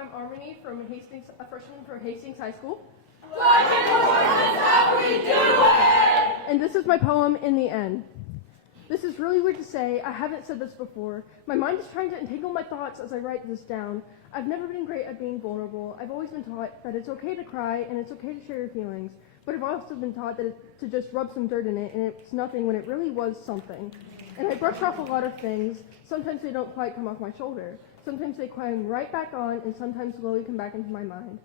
I'm Harmony from Hastings, a freshman from Hastings High School. That's how we do it! And this is my poem, In the End. This is really weird to say. I haven't said this before. My mind is trying to entangle my thoughts as I write this down. I've never been great at being vulnerable. I've always been taught that it's okay to cry and it's okay to share your feelings. But I've also been taught to just rub some dirt in it and it's nothing when it really was something. And I brush off a lot of things. Sometimes they don't quite come off my shoulder. Sometimes they climb right back on and sometimes slowly come back into my mind.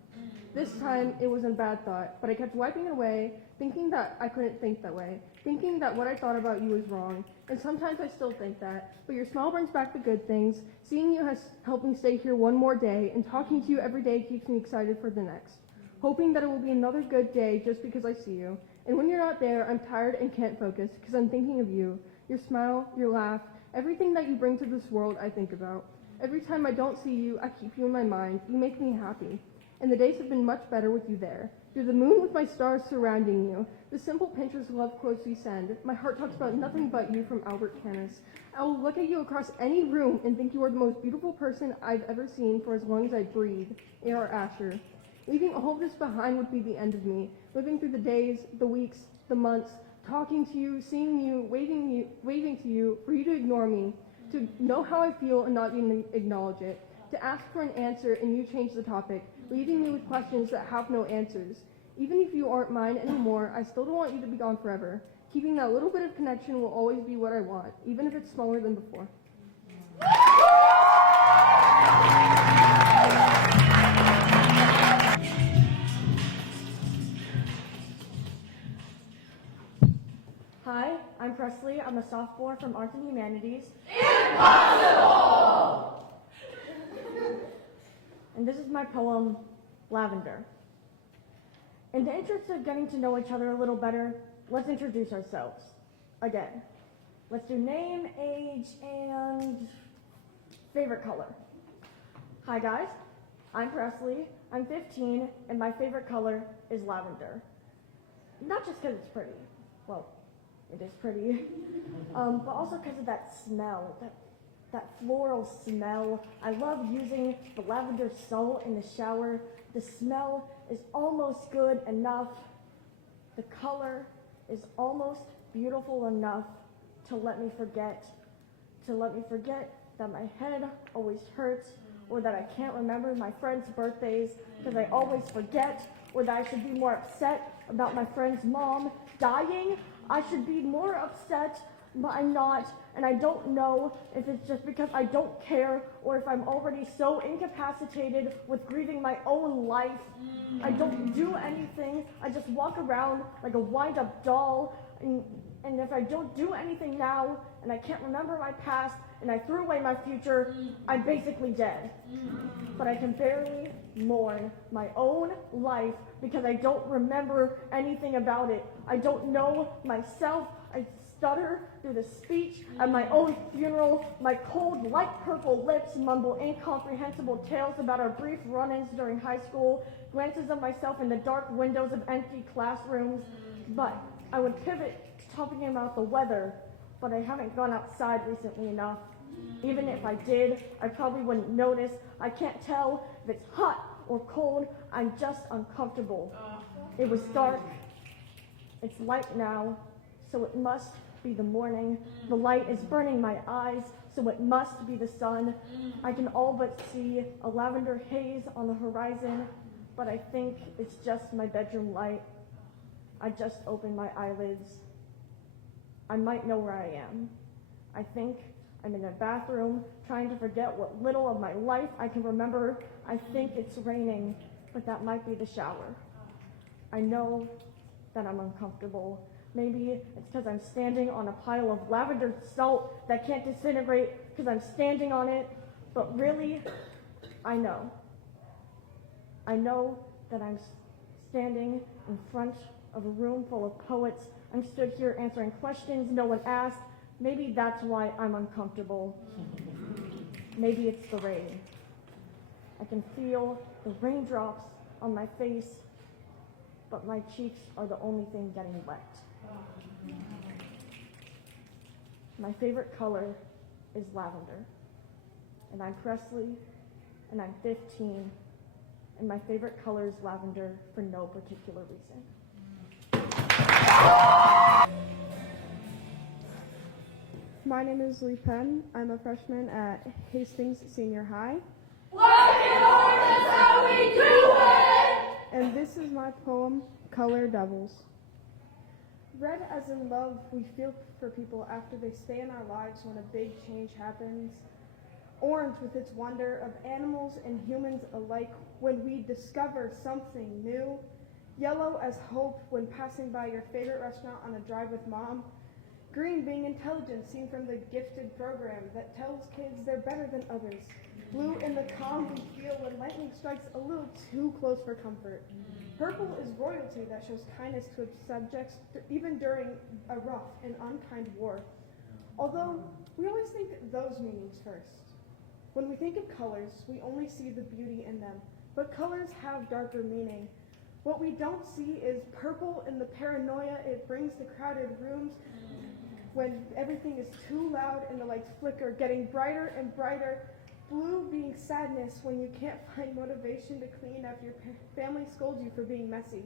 This time, it wasn't a bad thought, but I kept wiping it away, thinking that I couldn't think that way, thinking that what I thought about you was wrong. And sometimes I still think that, but your smile brings back the good things. Seeing you has helped me stay here one more day, and talking to you every day keeps me excited for the next. Hoping that it will be another good day just because I see you. And when you're not there, I'm tired and can't focus because I'm thinking of you. Your smile, your laugh, everything that you bring to this world I think about. Every time I don't see you, I keep you in my mind. You make me happy. And the days have been much better with you there. You're the moon with my stars surrounding you. The simple Pinterest love quotes we send. My heart talks about nothing but you from Albert Camus. I will look at you across any room and think you are the most beautiful person I've ever seen for as long as I breathe. A.R. Asher. Leaving all of this behind would be the end of me. Living through the days, the weeks, the months, talking to you, seeing you, waving to you, for you to ignore me, to know how I feel and not even acknowledge it, to ask for an answer and you change the topic, leaving me with questions that have no answers. Even if you aren't mine anymore, I still don't want you to be gone forever. Keeping that little bit of connection will always be what I want, even if it's smaller than before. Hi, I'm Presley. I'm a sophomore from Arts and Humanities. Impossible! And this is my poem, Lavender. In the interest of getting to know each other a little better, let's introduce ourselves. Again, let's do name, age, and favorite color. Hi guys, I'm Presley. I'm 15, and my favorite color is lavender. Not just because it's pretty. Well, it is pretty. But also because of that smell, that floral smell. I love using the lavender salt in the shower. The smell is almost good enough. The color is almost beautiful enough to let me forget that my head always hurts, or that I can't remember my friends' birthdays because I always forget, or that I should be more upset about my friend's mom dying. I should be more upset, but I'm not, and I don't know if it's just because I don't care or if I'm already so incapacitated with grieving my own life. I don't do anything. I just walk around like a wind-up doll, and if I don't do anything now, and I can't remember my past, and I threw away my future, I'm basically dead. But I can barely mourn my own life because I don't remember anything about it. I don't know myself. I stutter through the speech at my own funeral. My cold, light purple lips mumble incomprehensible tales about our brief run-ins during high school, glances of myself in the dark windows of empty classrooms. But I would pivot to talking about the weather, but I haven't gone outside recently enough. Even if I did, I probably wouldn't notice. I can't tell if it's hot or cold. I'm just uncomfortable. It was dark. It's light now, so it must be the morning. The light is burning my eyes, so it must be the sun. I can all but see a lavender haze on the horizon, but I think it's just my bedroom light. I just opened my eyelids. I might know where I am. I think I'm in a bathroom trying to forget what little of my life I can remember. I think it's raining, but that might be the shower. I know that I'm uncomfortable. Maybe it's because I'm standing on a pile of lavender salt that can't disintegrate because I'm standing on it. But really, I know. I know that I'm standing in front of a room full of poets. I'm stood here answering questions no one asked. Maybe that's why I'm uncomfortable. Maybe it's the rain. I can feel the raindrops on my face, but my cheeks are the only thing getting wet. My favorite color is lavender, and I'm Presley, and I'm 15, and my favorite color is lavender for no particular reason. My name is Lee Penn. I'm a freshman at Hastings Senior High. Black and orange is how we do it! And this is my poem, Color Devils. Red as in love, we feel for people after they stay in our lives when a big change happens. Orange with its wonder of animals and humans alike when we discover something new. Yellow as hope when passing by your favorite restaurant on a drive with mom. Green being intelligence seen from the gifted program that tells kids they're better than others. Blue in the calm we feel when lightning strikes a little too close for comfort. Purple is royalty that shows kindness to its subjects even during a rough and unkind war. Although we always think those meanings first. When we think of colors, we only see the beauty in them, but colors have darker meaning. What we don't see is purple and the paranoia it brings to crowded rooms when everything is too loud and the lights flicker, getting brighter and brighter. Blue being sadness when you can't find motivation to clean after your family scolds you for being messy.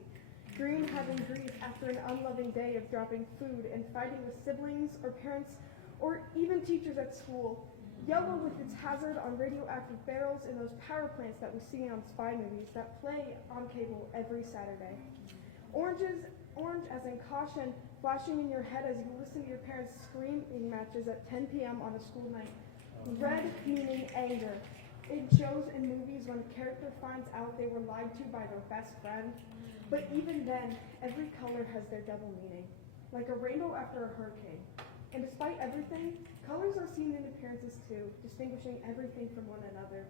Green having grief after an unloving day of dropping food and fighting with siblings or parents or even teachers at school. Yellow with its hazard on radioactive barrels in those power plants that we see on spy movies that play on cable every Saturday. Orange as in caution, flashing in your head as you listen to your parents' screaming matches at 10 p.m. on a school night. Red meaning anger. It shows in movies when a character finds out they were lied to by their best friend. But even then, every color has their double meaning, like a rainbow after a hurricane. And despite everything, colors are seen in appearances too, distinguishing everything from one another.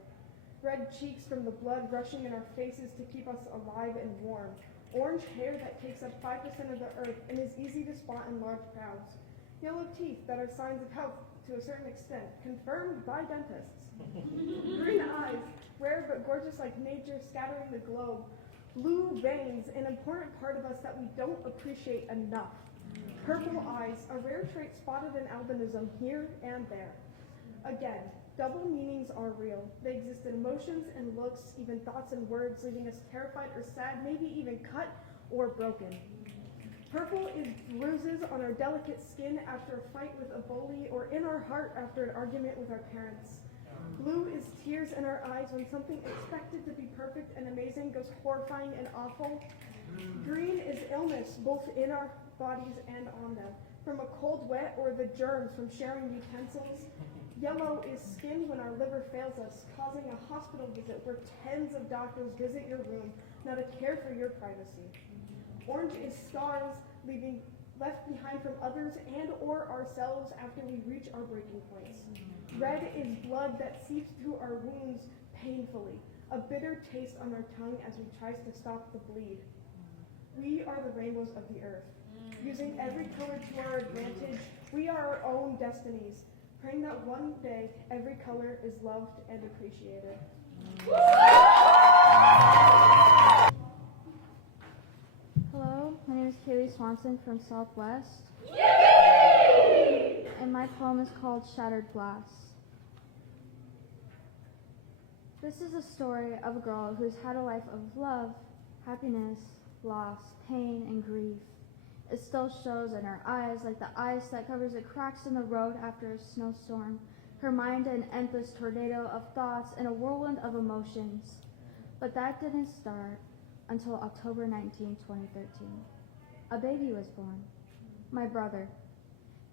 Red cheeks from the blood rushing in our faces to keep us alive and warm. Orange hair that takes up 5% of the earth and is easy to spot in large crowds. Yellow teeth that are signs of health to a certain extent, confirmed by dentists. Green eyes, rare but gorgeous like nature scattering the globe. Blue veins, an important part of us that we don't appreciate enough. Purple eyes, a rare trait spotted in albinism here and there. Again, double meanings are real. They exist in emotions and looks, even thoughts and words, leaving us terrified or sad, maybe even cut or broken. Purple is bruises on our delicate skin after a fight with a bully or in our heart after an argument with our parents. Blue is tears in our eyes when something expected to be perfect and amazing goes horrifying and awful. Green is illness, both in our bodies and on them, from a cold wet or the germs from sharing utensils. Yellow is skin when our liver fails us, causing a hospital visit where tens of doctors visit your room, now to care for your privacy. Orange is scars left behind from others and or ourselves after we reach our breaking points. Red is blood that seeps through our wounds painfully, a bitter taste on our tongue as we try to stop the bleed. We are the rainbows of the earth. Using every color to our advantage, we are our own destinies, praying that one day every color is loved and appreciated. Hello, my name is Kaylee Swanson from Southwest. Yippee! And my poem is called Shattered Glass. This is a story of a girl who's had a life of love, happiness, loss, pain, and grief. It still shows in her eyes like the ice that covers the cracks in the road after a snowstorm. Her mind an endless tornado of thoughts and a whirlwind of emotions. But that didn't start until October 19, 2013. A baby was born. My brother.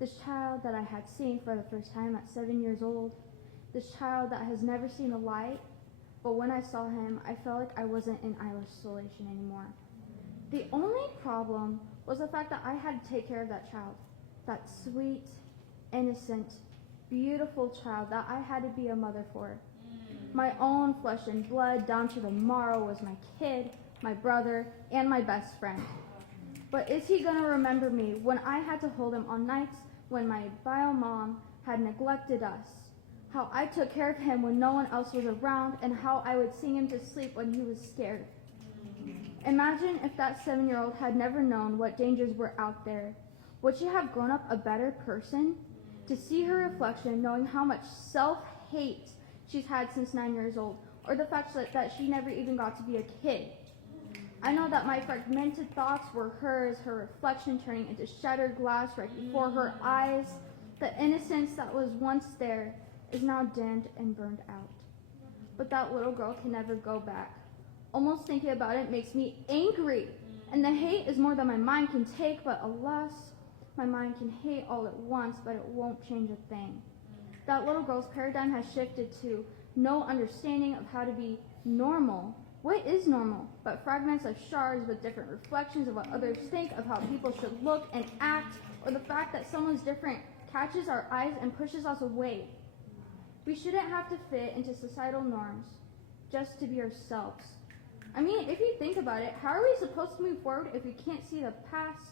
This child that I had seen for the first time at 7 years old. This child that has never seen the light. But when I saw him, I felt like I wasn't in isolation anymore. The only problem was the fact that I had to take care of that child. That sweet, innocent, beautiful child that I had to be a mother for. My own flesh and blood down to the marrow was my kid, my brother, and my best friend. But is he gonna remember me when I had to hold him on nights when my bio mom had neglected us? How I took care of him when no one else was around, and how I would sing him to sleep when he was scared. Imagine if that 7-year-old had never known what dangers were out there. Would she have grown up a better person? To see her reflection, knowing how much self-hate she's had since 9 years old, or the fact that she never even got to be a kid. I know that my fragmented thoughts were hers, her reflection turning into shattered glass right before her eyes. The innocence that was once there is now dimmed and burned out. But that little girl can never go back. Almost thinking about it makes me angry. And the hate is more than my mind can take, but alas, my mind can hate all at once, but it won't change a thing. That little girl's paradigm has shifted to no understanding of how to be normal. What is normal but fragments of shards with different reflections of what others think of how people should look and act, or the fact that someone's different catches our eyes and pushes us away. We shouldn't have to fit into societal norms just to be ourselves. I mean, if you think about it, how are we supposed to move forward if we can't see the past?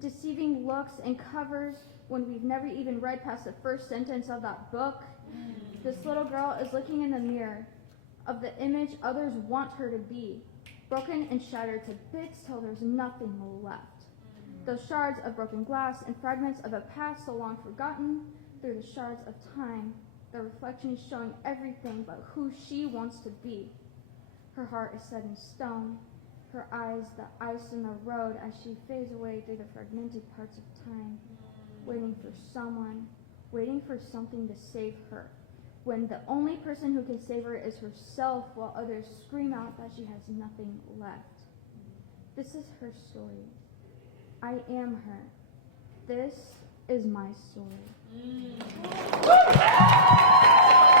Deceiving looks and covers when we've never even read past the first sentence of that book. This little girl is looking in the mirror of the image others want her to be, broken and shattered to bits till there's nothing left. Those shards of broken glass and fragments of a past so long forgotten through the shards of time, the reflections showing everything but who she wants to be. Her heart is set in stone, her eyes the ice in the road as she fades away through the fragmented parts of time, waiting for someone, waiting for something to save her, when the only person who can save her is herself, while others scream out that she has nothing left. This is her story. I am her. This is my story.